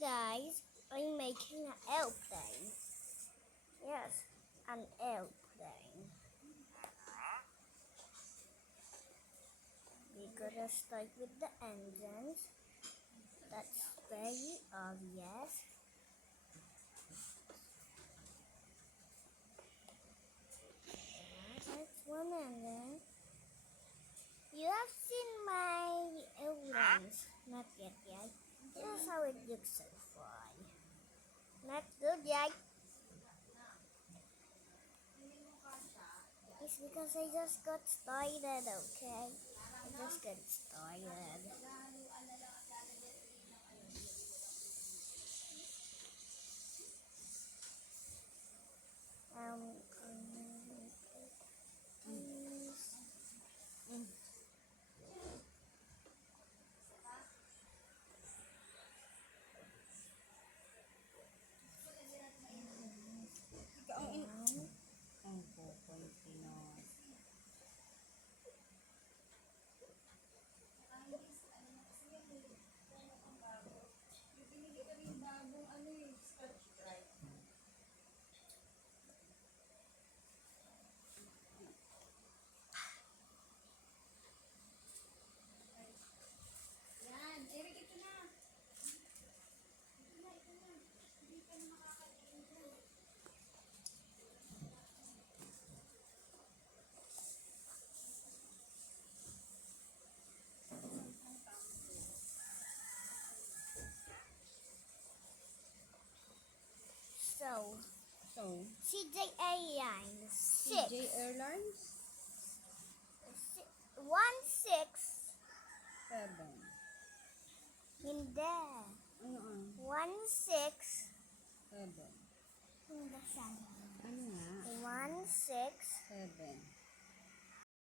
guys, I'm making an airplane. Yes, an airplane. We're gonna start with the engines. That's very obvious. That's one engine. You have seen my airplanes. Not yet. This is how it looks so far. Not good yet. It's because I just got started, okay? I just got started. Ang Pilipinas. So, CJ Airlines 6. CJ Airlines 7. Hindi. Ano ang 16. 7? Hindi siya. Ano nga? 16. 7.